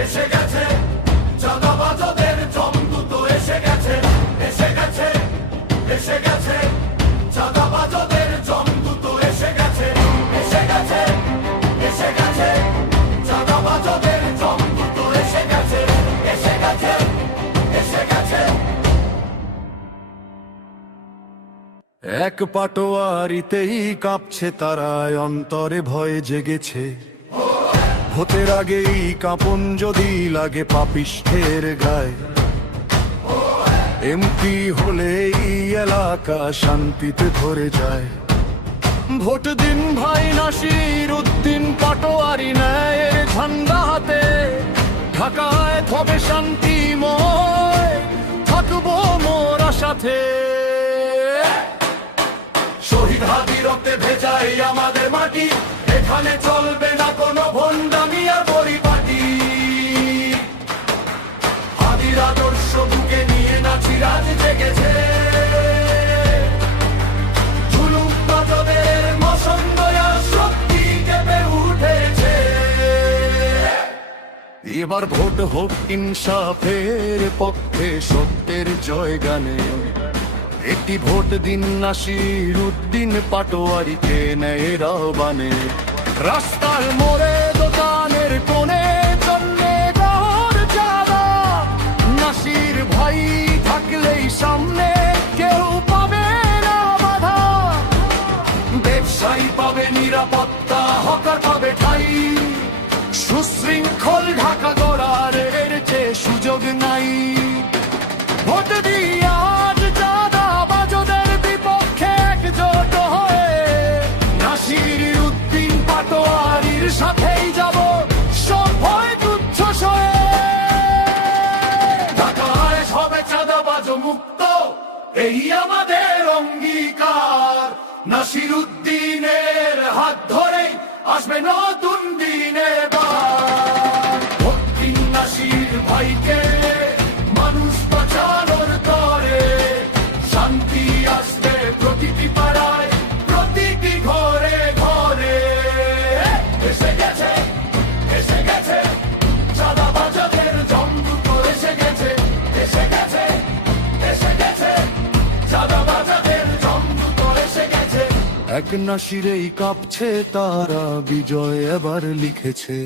এসে গেছে চাঁদাবাজদের জমদূত এসে গেছে, এসে গেছে, এসে গেছে চাঁদাবাজদের জমদূত এসে গেছে, এসে গেছে, এসে গেছে চাঁদাবাজদের জমদূত এসে গেছে, এসে গেছে, এসে গেছে। এক পাটোয়ারিতেই কাঁপছে তারা, অন্তরে ভয়ে জেগেছে। ভোটের আগেই কাঁপন যদি লাগে পাপিষ্ঠের গায়ে, এমপি হলেই এলাকা শান্তিতে ভরে যায়। ভোট দিন ভাই নাসির উদ্দিন পাটোয়ারি ন্যায়ের ঝান্ডা হাতে, ঢাকায় হবে শান্তিময়, থাকবো মোরা সাথে। শহীদ হাদির রক্তে ভেজাই আমাদের মাটি, এখানে চলবে না কোনো ভণ্ডামি আর পরিপাটি। হাদির আদর্শ বুকে নিয়ে নাচিরাজ জেগেছে, জুলুমবাজদের মসন্দয়া শক্তি কেঁপে উঠেছে। এবার ভোট হোক ইনসাফের পক্ষে, সত্যের জয় গানে। একটি ভোট দিন নাসির উদ্দিন পাটোয়ারিকে ন্যায়ের আহ্বানে। রাস্তার মোড়ে দোকানের কোণে চললে গহর যারা, নাসির ভাই থাকলেই সামনে কেউ পাবে না বাধা। ব্যবসায়ী পাবে নিরাপত্তা, হকার পাবে ঠাই, সুশৃঙ্খল ঢাকা গড়ার এর চেয়ে সুযোগ নাই। ভোট দিয়া চাঁদাবাজদের বিপক্ষে একজোট হয়ে, নাসির উদ্দিন পাটোয়ারির সাথেই যাব সব ভয় তুচ্ছ সয়ে। ঢাকায় হবে চাঁদাবাজ মুক্ত, এই আমাদের অঙ্গীকার। নাসির উদ্দিনের হাত ধরেই আসবে নতুন দিনের বার। ভোট দিন নাসির ভাইকে, মানুষ বাঁচানোর তরে, শান্তি আসবে প্রতিটি পাড়ায়, প্রতিটি ঘরে ঘরে। এসে গেছে, এসে গেছে চাঁদাবাজদের জমদূত এসে গেছে, এসে গেছে, এসে গেছে চাঁদাবাজদের জমদূত এসে গেছে। এক নাসিরেই কাঁপছে তারা, বিজয় এবার লিখেছে।